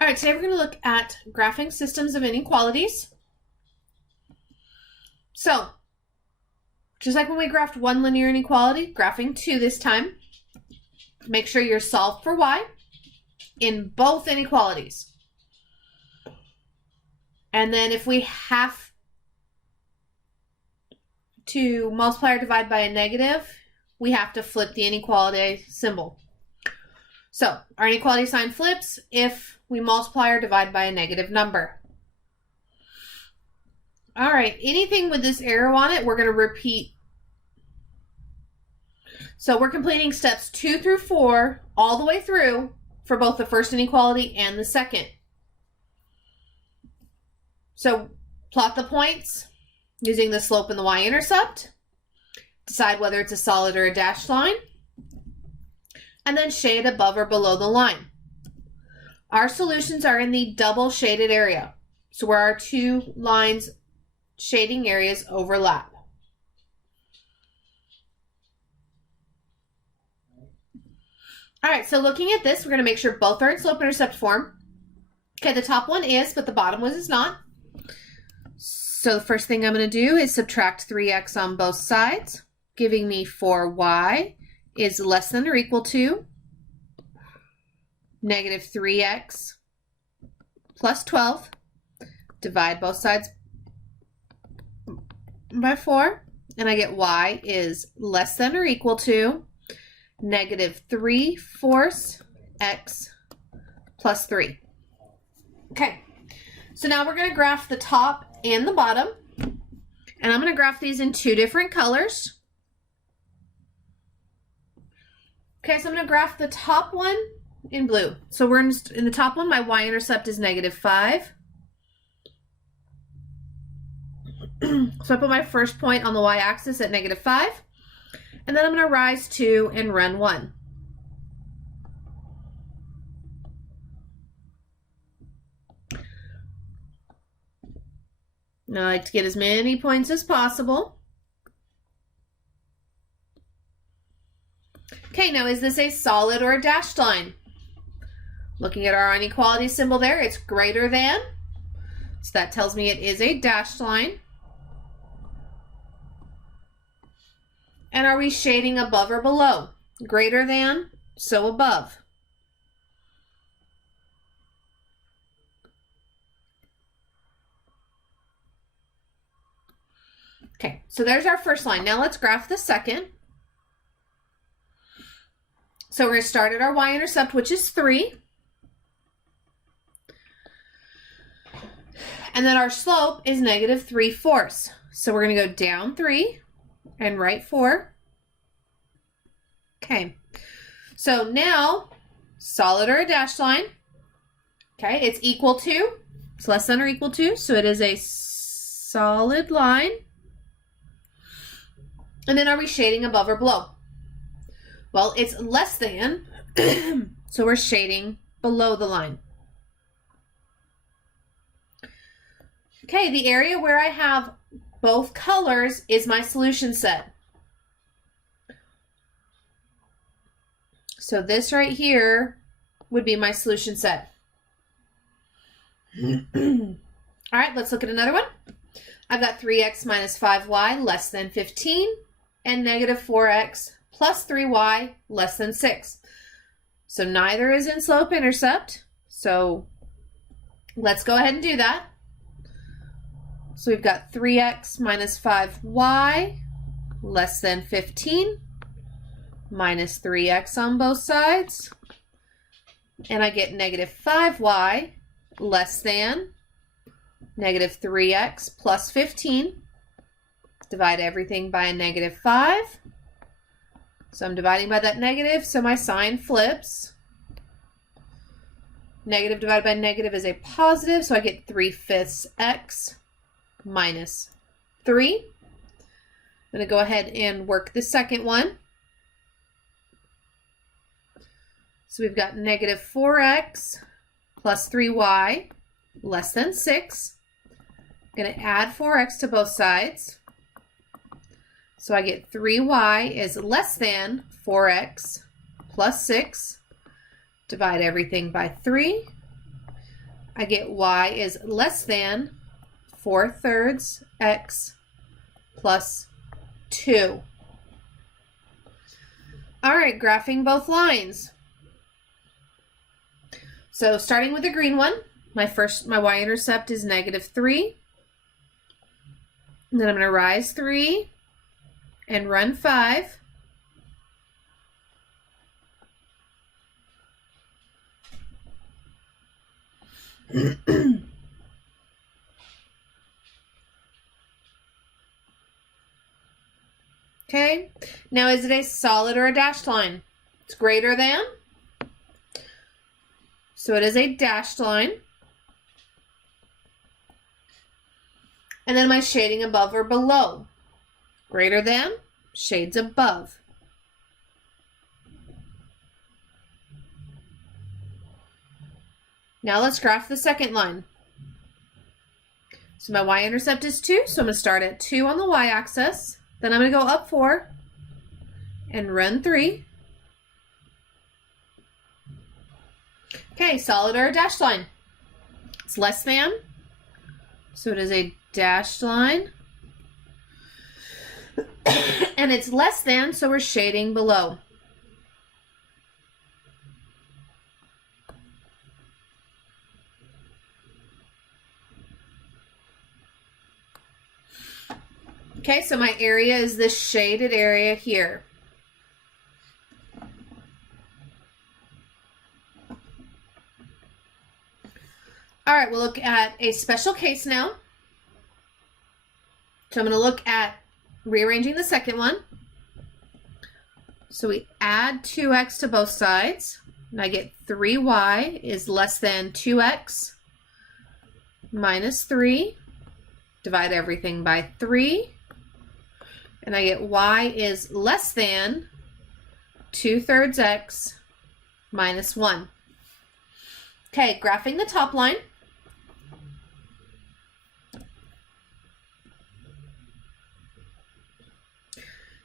All right, today we're going to look at graphing systems of inequalities. So, just like when we graphed one linear inequality, graphing two this time, make sure you're solved for y in both inequalities. And then if we have to multiply or divide by a negative, we have to flip the inequality symbol. So, our inequality sign flips if we multiply or divide by a negative number. All right, anything with this arrow on it, we're going to repeat. So we're completing steps 2 through 4 all the way through for both the first inequality and the second. So plot the points using the slope and the y-intercept. Decide whether it's a solid or a dashed line. And then shade above or below the line. Our solutions are in the double shaded area, so where our two lines shading areas overlap. All right, so looking at this, we're going to make sure both are in slope-intercept form. Okay, the top one is, but the bottom one is not. So the first thing I'm going to do is subtract 3x on both sides, giving me 4y is less than or equal to negative 3x plus 12. Divide both sides by 4, and I get y is less than or equal to negative 3/4 x plus 3. Okay, so now we're going to graph the top and the bottom, and I'm going to graph these in two different colors. Okay, so I'm going to graph the top one in blue. So we're in the top one, my y-intercept is negative 5. So I put my first point on the y-axis at negative 5. And then I'm going to rise 2 and run 1. Now I like to get as many points as possible. Okay, now is this a solid or a dashed line? Looking at our inequality symbol there, it's greater than. So that tells me it is a dashed line. And are we shading above or below? Greater than, so above. Okay, so there's our first line. Now let's graph the second. So we're going to start at our y-intercept, which is 3. And then our slope is negative 3/4. So we're going to go down 3 and right 4. Okay, so now solid or a dashed line. Okay, it's equal to, it's less than or equal to, so it is a solid line. And then are we shading above or below? Well, it's less than, so we're shading below the line. Okay, the area where I have both colors is my solution set. So this right here would be my solution set. All right, let's look at another one. I've got 3x minus 5y less than 15 and negative 4x plus 3y less than 6. So neither is in slope-intercept. So let's go ahead and do that. So we've got 3x minus 5y less than 15 minus 3x on both sides. And I get negative 5y less than negative 3x plus 15. Divide everything by a negative 5. So I'm dividing by that negative, so my sign flips. Negative divided by negative is a positive, so I get 3/5 x minus 3. I'm going to go ahead and work the second one. So we've got negative 4x plus 3y less than 6. I'm going to add 4x to both sides. So I get 3y is less than 4x plus 6. Divide everything by 3. I get y is less than 4/3 x plus 2. All right, graphing both lines. So starting with the green one, my y-intercept is -3. And then I'm going to rise 3 and run 5. Okay, now is it a solid or a dashed line? It's greater than, so it is a dashed line. And then my shading above or below? Greater than, shades above. Now let's graph the second line. So my y-intercept is 2, so I'm going to start at 2 on the y-axis. Then I'm going to go up 4 and run 3. Okay, solid or a dashed line? It's less than, so it is a dashed line. And it's less than, so we're shading below. Okay, so my area is this shaded area here. All right, we'll look at a special case now. So I'm going to look at rearranging the second one. So we add 2x to both sides, and I get 3y is less than 2x minus 3. Divide everything by 3. And I get y is less than 2/3 x minus 1. Okay, graphing the top line.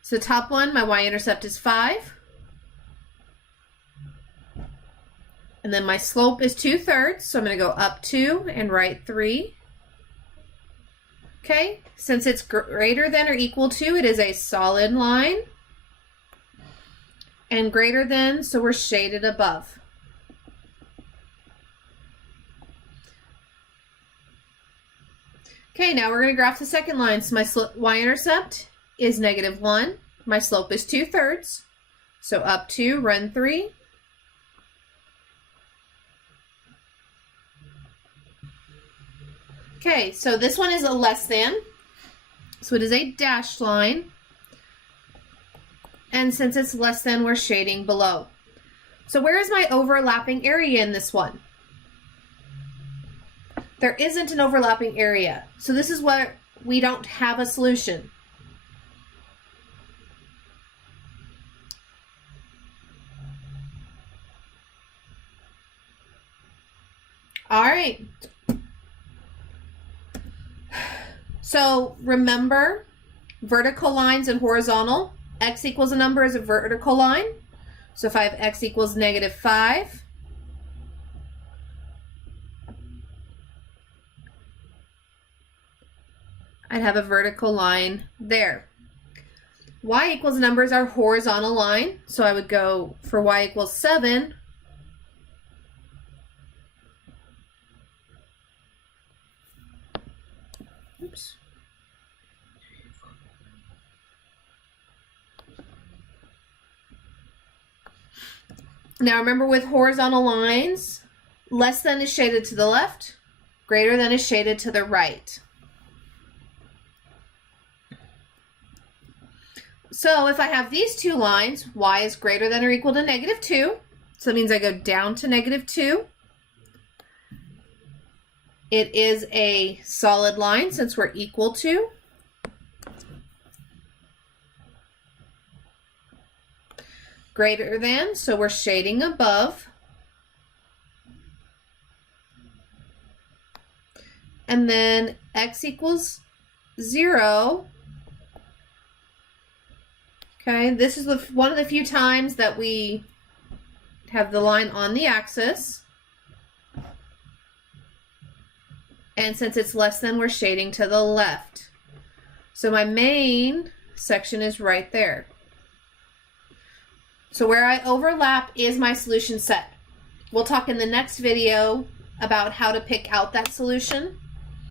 So top one, my y-intercept is 5. And then my slope is 2/3, so I'm going to go up 2 and write 3. Okay, since it's greater than or equal to, it is a solid line. And greater than, so we're shaded above. Okay, now we're going to graph the second line. So my y-intercept is -1. My slope is 2/3. So up 2, run 3. Okay, so this one is a less than. So it is a dashed line. And since it's less than, we're shading below. So where is my overlapping area in this one? There isn't an overlapping area. So this is what we don't have a solution. All right. So remember, vertical lines and horizontal. X equals a number is a vertical line. So if I have x equals -5, I'd have a vertical line there. Y equals a number is our horizontal line. So I would go for y equals 7. Oops. Now remember, with horizontal lines, less than is shaded to the left, greater than is shaded to the right. So if I have these two lines, y is greater than or equal to -2. So that means I go down to -2. It is a solid line since we're equal to. Greater than, so we're shading above. And then x equals 0. Okay, this is one of the few times that we have the line on the axis. And since it's less than, we're shading to the left. So my main section is right there. So where I overlap is my solution set. We'll talk in the next video about how to pick out that solution.